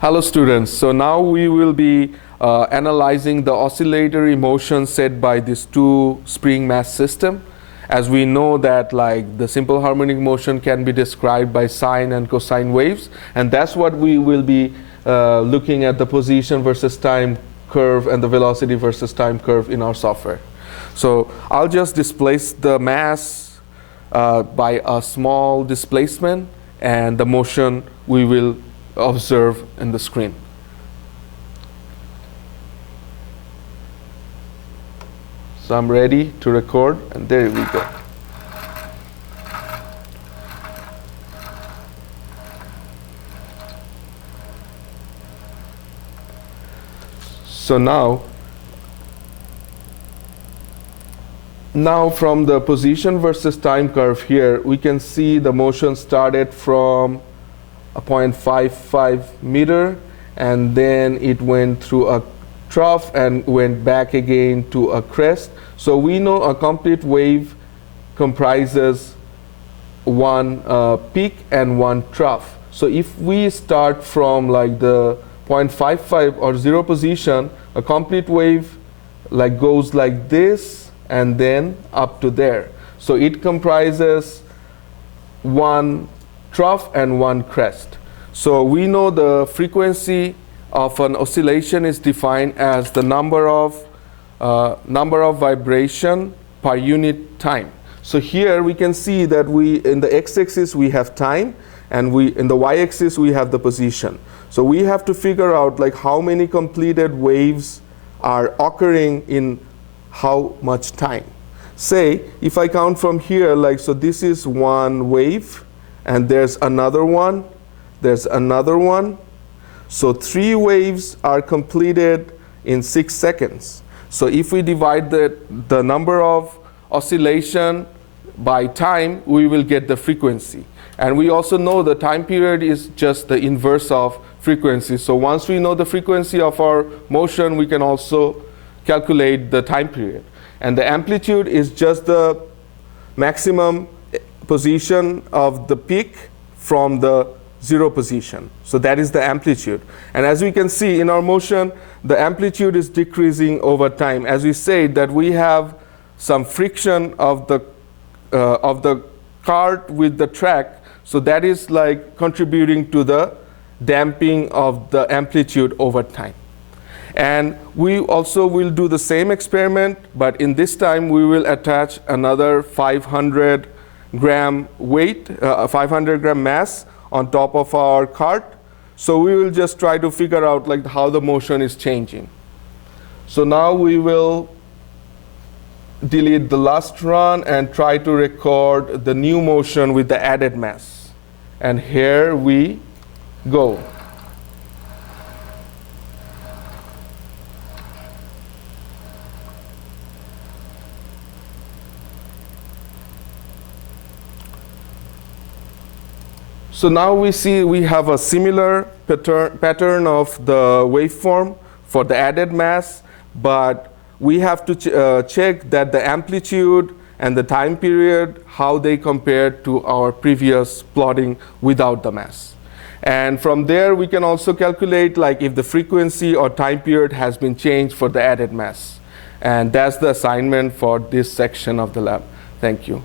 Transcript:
Hello students, so now we will be analyzing the oscillatory motion set by this two spring mass system. As we know that like the simple harmonic motion can be described by sine and cosine waves, and that's what we will be looking at, the position versus time curve and the velocity versus time curve in our software. So I'll just displace the mass by a small displacement, and the motion we will observe in the screen. So I'm ready to record, and there we go. So now from the position versus time curve here, we can see the motion started from a 0.55 meter, and then it went through a trough and went back again to a crest. So we know a complete wave comprises one peak and one trough. So if we start from like the 0.55 or 0 position, a complete wave like goes like this and then up to there. So it comprises one trough and one crest. So we know the frequency of an oscillation is defined as the number of vibration per unit time. So here we can see that in the x-axis we have time, and in the y-axis we have the position. So we have to figure out like how many completed waves are occurring in how much time. Say if I count from here, like, so this is one wave, and there's another one, there's another one. So 3 waves are completed in 6 seconds. So if we divide the number of oscillation by time, we will get the frequency. And we also know the time period is just the inverse of frequency. So once we know the frequency of our motion, we can also calculate the time period. And the amplitude is just the maximum position of the peak from the 0 position. So that is the amplitude. And as we can see in our motion, the amplitude is decreasing over time. As we said that we have some friction of the cart with the track, so that is like contributing to the damping of the amplitude over time. And we also will do the same experiment, but in this time we will attach another 500 gram weight, 500 gram mass on top of our cart. So we will just try to figure out like how the motion is changing. So now we will delete the last run and try to record the new motion with the added mass. And here we go. So now we see we have a similar pattern of the waveform for the added mass, but we have to check that the amplitude and the time period, how they compare to our previous plotting without the mass. And from there we can also calculate like if the frequency or time period has been changed for the added mass. And that's the assignment for this section of the lab. Thank you.